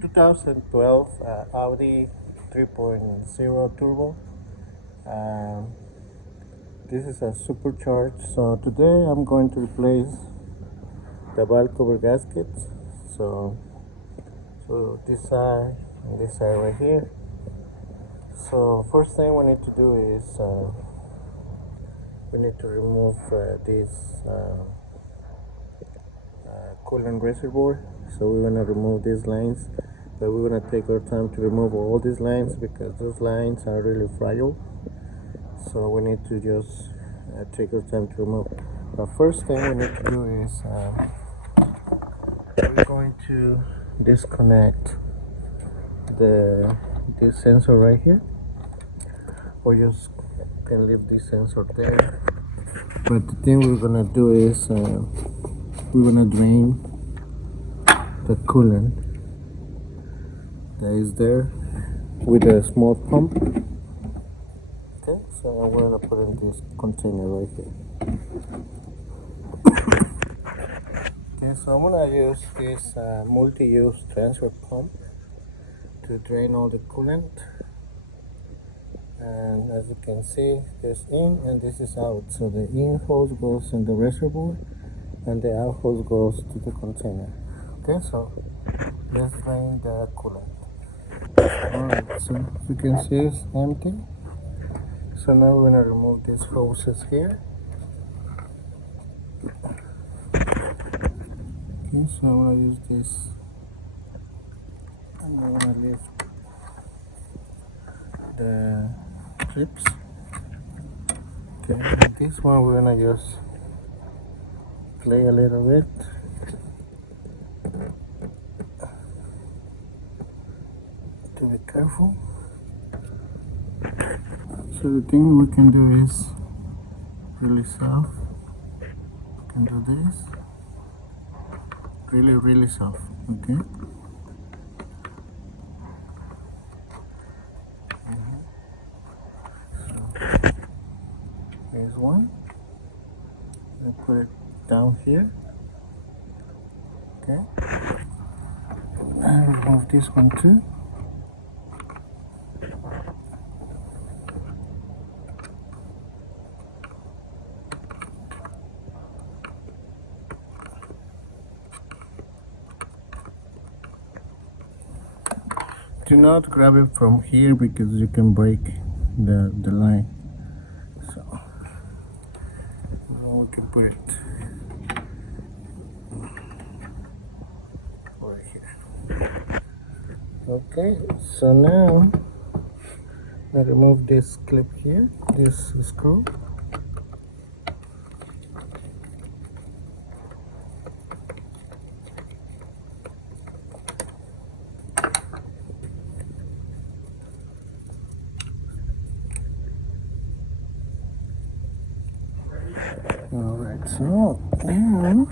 2012 Audi 3.0 turbo. Um, this is a supercharged. So today I'm going to replace the valve cover gaskets. So this side and this side right here. So first thing we need to do is we need to remove this coolant reservoir. So we're gonna remove these lines, but we're gonna take our time to remove all these lines because those lines are really fragile. So we need to just take our time to remove. The first thing we need to do is we're going to disconnect this sensor right here, or just can leave this sensor there. But the thing we're gonna do is we're gonna drain the coolant that is there with a small pump. Okay, so we're gonna put in this container right here. Okay, so I'm gonna use this multi-use transfer pump to drain all the coolant. And as you can see, there's in and this is out. So the in hose goes in the reservoir and the out hose goes to the container. Okay, so let's drain the coolant. Alright, so as you can see, it's empty. So now we're gonna remove these hoses here. Okay, so I'm gonna use this and I'm gonna lift the clips. Okay, this one we're gonna just play a little bit. To be careful. So the thing we can do is really soft. We can do this really soft. Okay. So here's one. I put it down here. Okay. And remove this one too. Do not grab it from here because you can break the line. So now we can put it right here. Okay, so now I remove this clip here, this screw. Alright, so now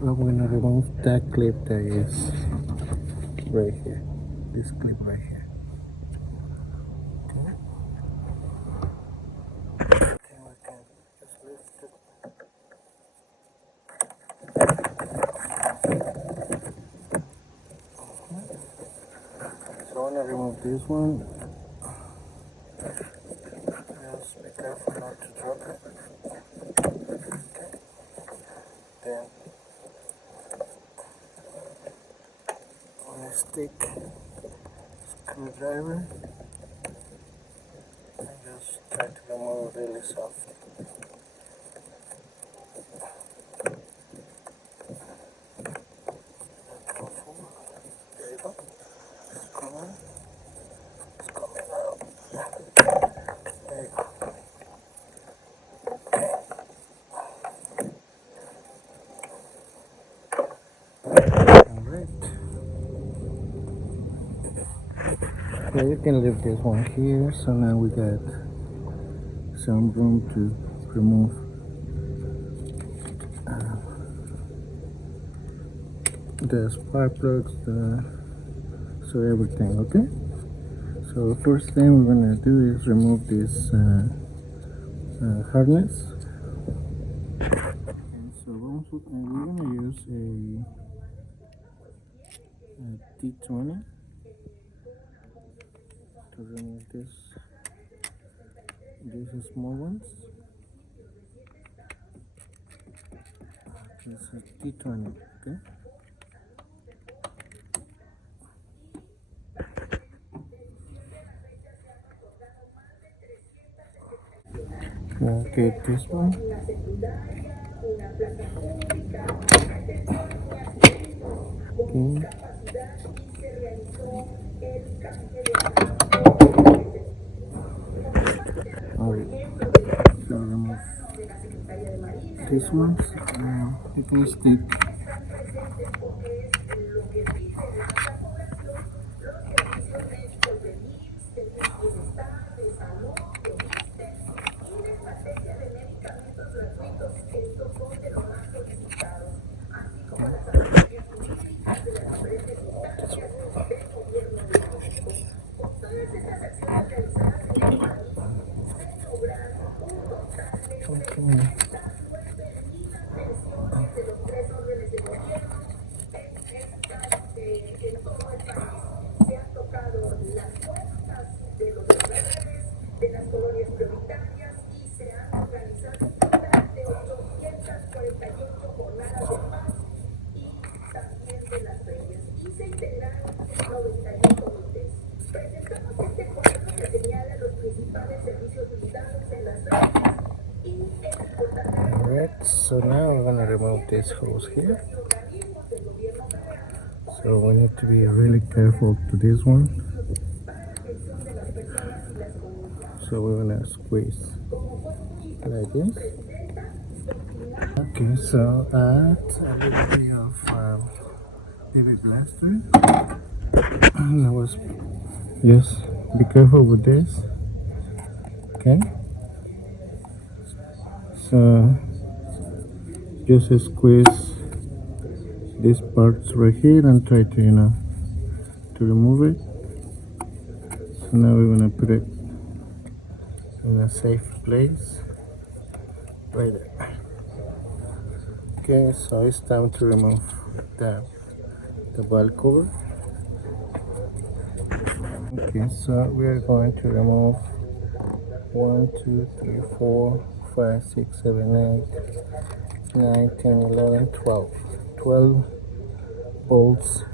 I'm going to remove that clip that is right here, this clip right here. Okay. Okay, we can just lift it. So I'm going to remove this one. Just be careful not to drop it. Okay. Then on a stick screwdriver and just try to remove really soft. There you go. It's coming. It's coming out. There you go. Alright. Yeah, you can leave this one here. So now we got some room to remove the spark plugs, so everything. Okay. So first thing we're gonna do is remove this harness. And so we're gonna use a T20 to remove these small ones. This is T20, okay? Okay, this one. Okay. Alright, so remove these ones. You can stick. Okay. Alright, so now we're gonna remove this hose here. So we need to be really careful to this one. So we're gonna squeeze like this. Okay, so add a little bit of baby blaster. And I was just be careful with this. Okay. So just squeeze these parts right here and try to to remove it. So now we're gonna put it in a safe place right there. Okay, so it's time to remove the valve cover. Okay, so we are going to remove 1, 2, 3, 4, 5, 6, 7, 8, 9, 10, 11, 12. 12 bolts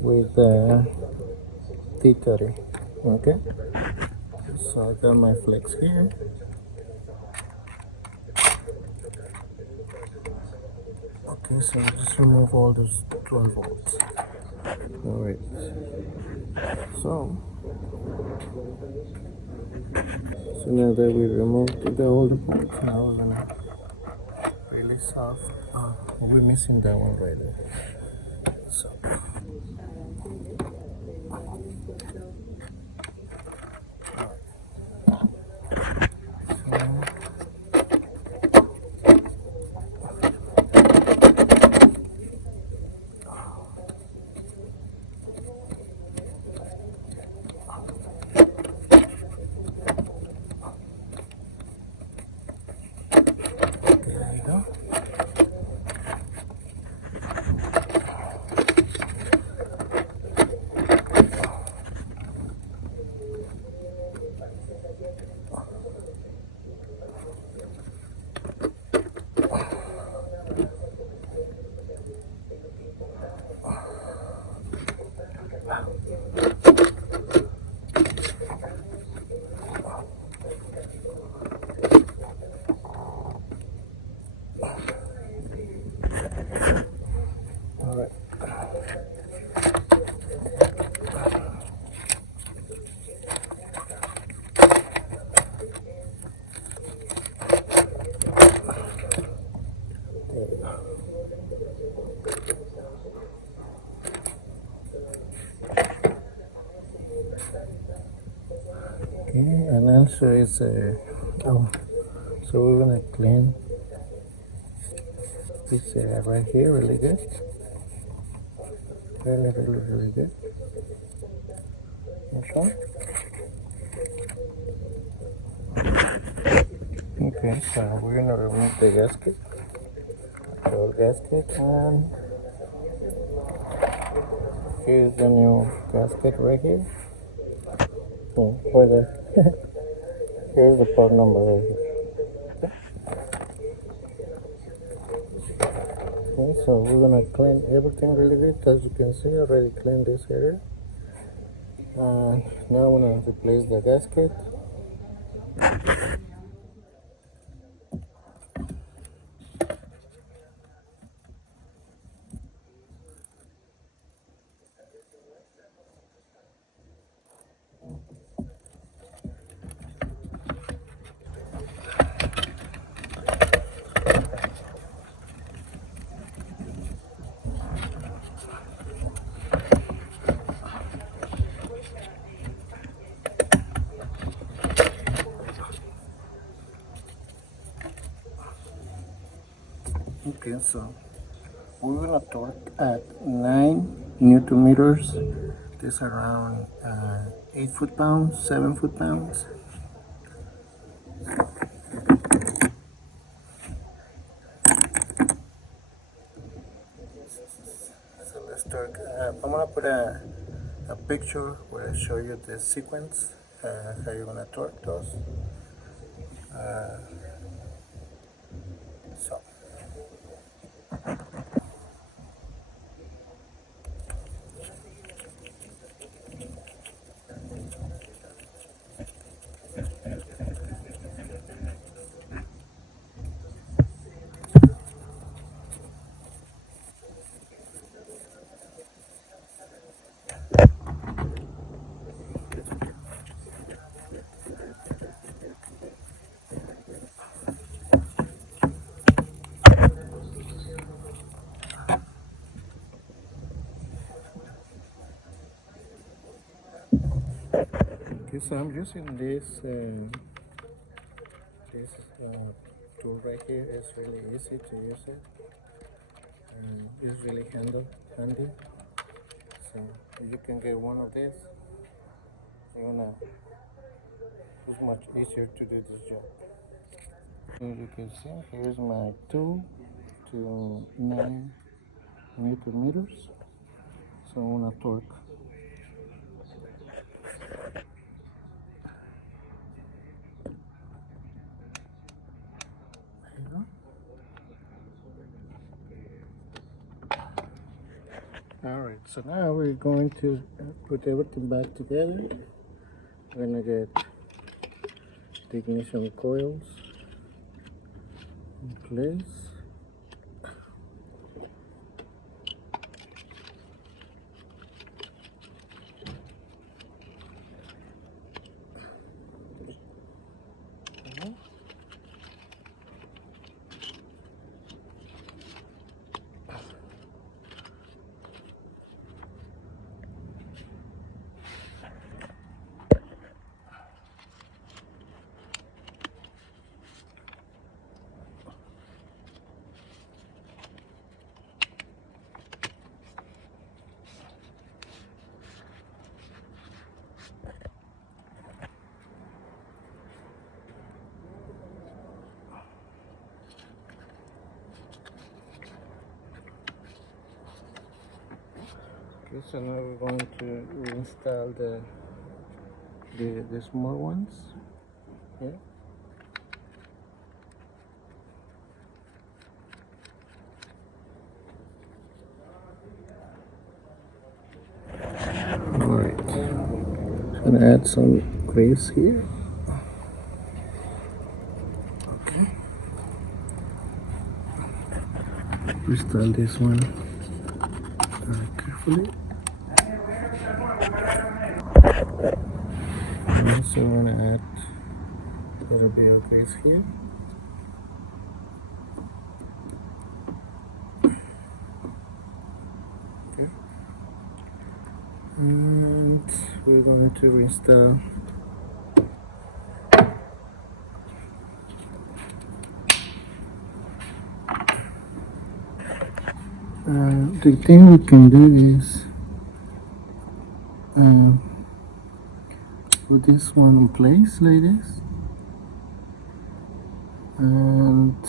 with the T30. Okay, so I got my flex here. Okay, so just remove all those 12 volts. Alright, so now that we removed all the bolts, now we're gonna release off. We're missing that one right there. So there you go. Alright. Okay, and also is so we're gonna clean this right here really good, really good. Okay. Okay, so we're gonna remove the gasket, the old gasket, and here's the new gasket right here. For the here's the part number right here. Okay, so we're gonna clean everything really good. As you can see, I already cleaned this area. And now I'm gonna replace the gasket. Okay, so we're gonna torque at 9 Newton meters. This around 8 foot-pounds, 7 foot-pounds. So let's torque. I'm gonna put a picture where I show you the sequence, how you're gonna torque those. So. Okay, so I'm using this tool right here. It's really easy to use it, and it's really handy. So if you can get one of these, it's much easier to do this job. As you can see, here's my 2 to 9 Newton meters. So I'm gonna torque. There you go. Alright, so now we're going to put everything back together. We're gonna get the ignition coils in place. Okay, so now we're going to install the small ones here. Alright, I'm gonna add some grease here. Okay. Install this one very carefully. I'm also gonna add a little bit of grease here. Okay. And we're going to install the thing we can do is put this one in place like this, And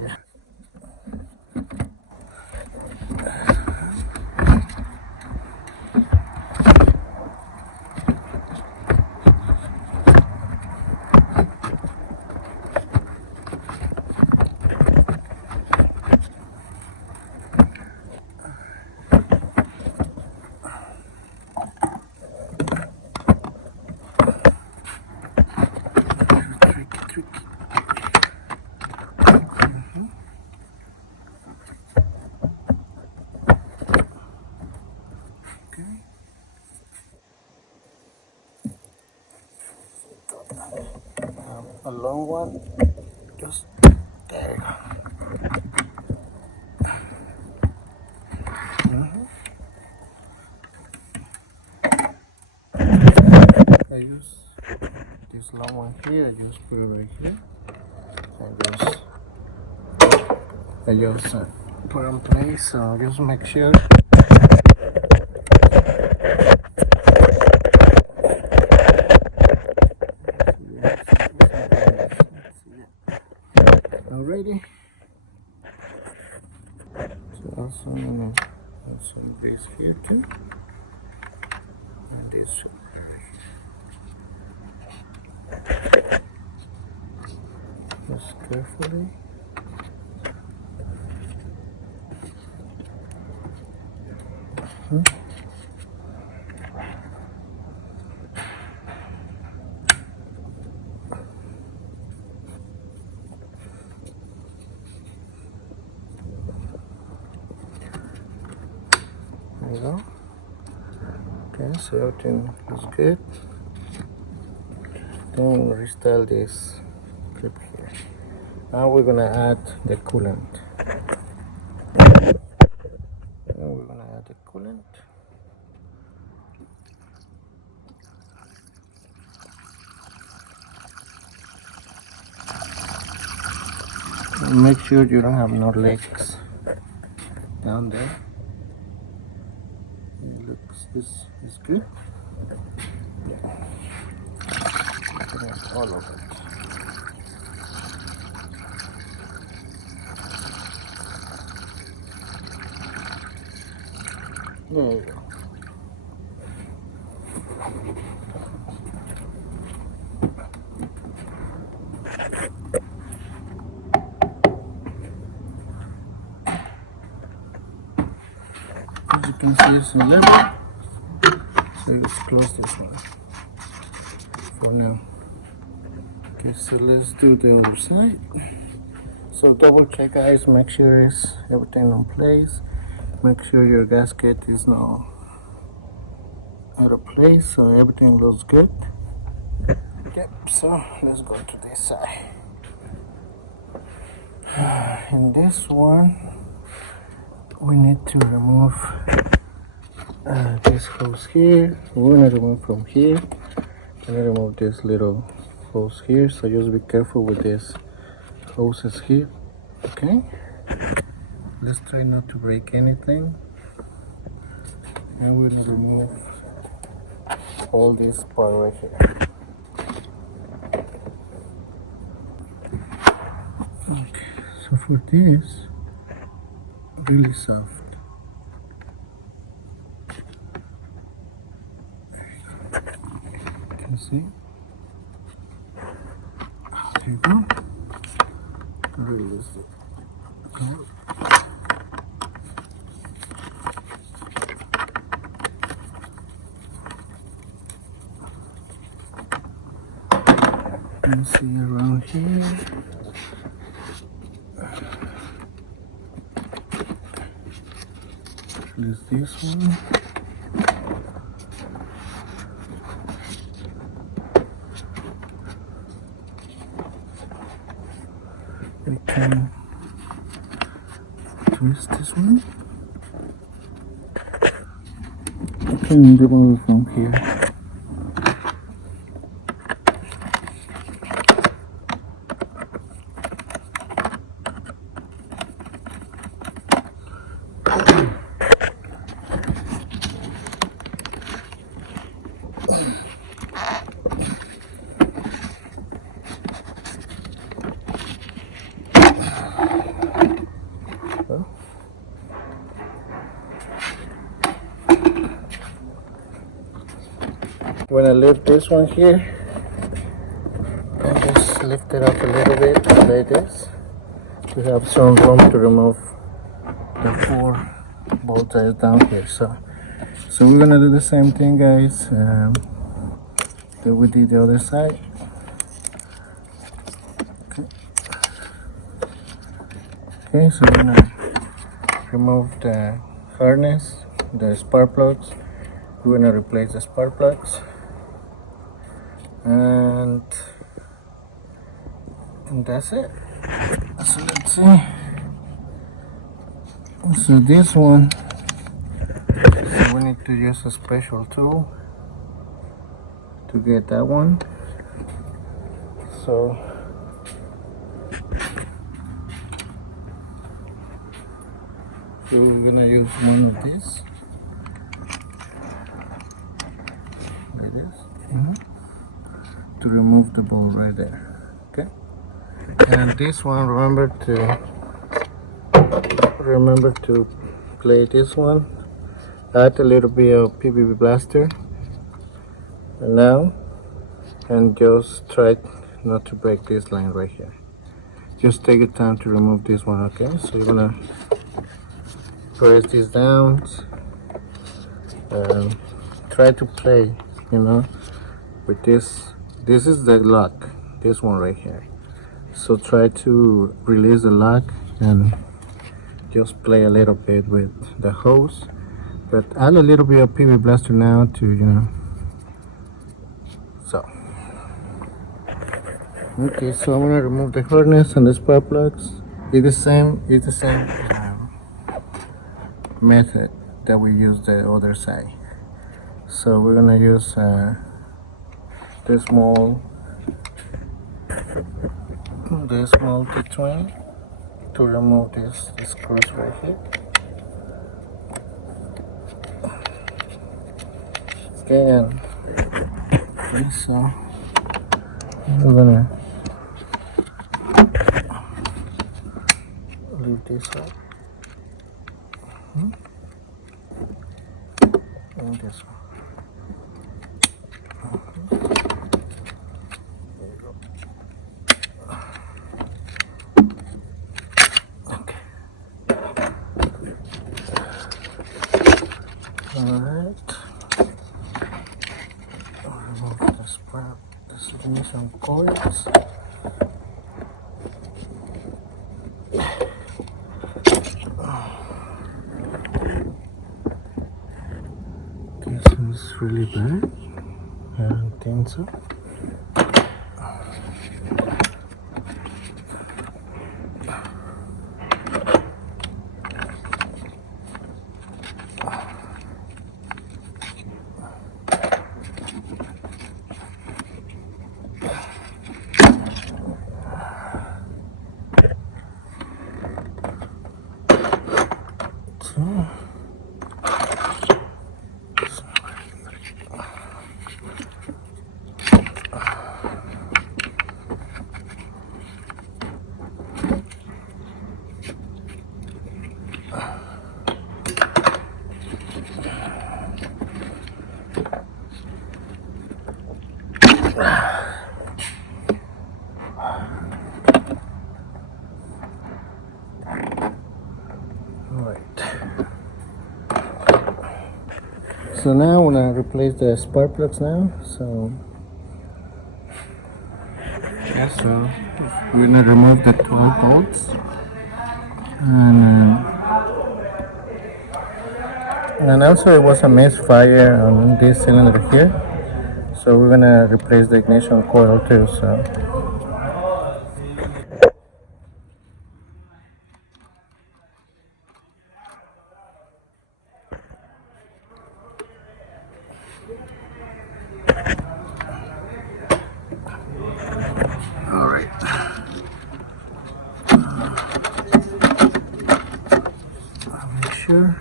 yeah. Tricky. Okay. A long one. Just there. I use this long one here. I just put it right here. I just put in place. So just make sure. Alrighty. So also I'm gonna add some this here too, and this should. Just carefully. There you go. Okay, so everything is good. Then we'll restyle this clip here. Now we're gonna add the coolant. And make sure you don't have no leaks down there. It looks, this is good. Yeah. Put it all over it. There you go. As you can see, it's a level. So let's close this one for now. Okay, so let's do the other side. So double check, guys, make sure it's everything in place. Make sure your gasket is not out of place, so everything looks good. Yep, so let's go to this side. In this one, we need to remove this hose here. We're gonna remove from here. I'm gonna remove this little hose here, so just be careful with this hoses here. Okay, let's try not to break anything. And we'll remove all this part right here. Okay, so for this, really soft. You can see. There you go. Release it. Okay. You can see around here. Release this one. We can twist this one. You can remove it from here. We're gonna leave this one here and just lift it up a little bit like this. We have some room to remove the 4 bolt ties down here. So we're gonna do the same thing, guys, that we did the other side. Okay, so we're gonna remove the harness, the spark plugs. We're gonna replace the spark plugs, and that's it. So let's see. So this one, so we need to use a special tool to get that one. So we're gonna use one of these, like this, to remove the bolt right there. Okay. And this one, remember to play this one. Add a little bit of PVB blaster now, and just try not to break this line right here. Just take your time to remove this one. Okay, so you're gonna press this down. Try to play, with this. This is the lock, this one right here. So try to release the lock and just play a little bit with the hose, but add a little bit of PVB blaster now to, so. Okay, so I'm gonna remove the harness and the spark plugs. It's the same method that we used the other side. So we're gonna use the small T20 to remove this screws right here. Okay, and so we're gonna leave this up and this one. Alright, remove the spark, the ignition coils. This is really bad. I don't think so. So now I'm gonna replace the spark plugs now. So we're gonna remove the 12 bolts, and also it was a misfire on this cylinder here. So we're gonna replace the ignition coil too. So. Sure.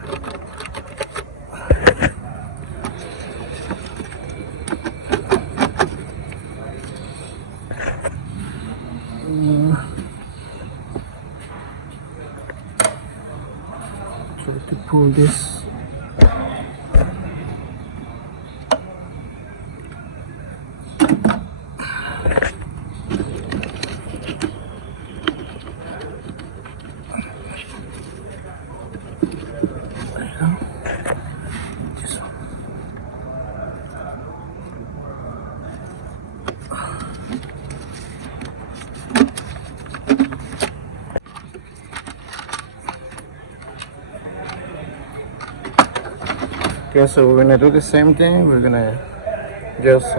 Try to pull this. Okay, so we're gonna do the same thing. We're gonna just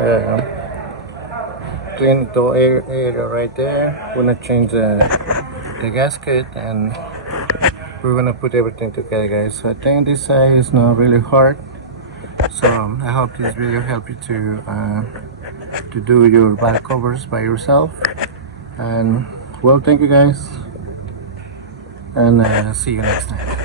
clean the area right there. We're gonna change the gasket, and we're gonna put everything together, guys. So I think this side is not really hard. So I hope this video helped you to do your back covers by yourself. And well, thank you guys, and see you next time.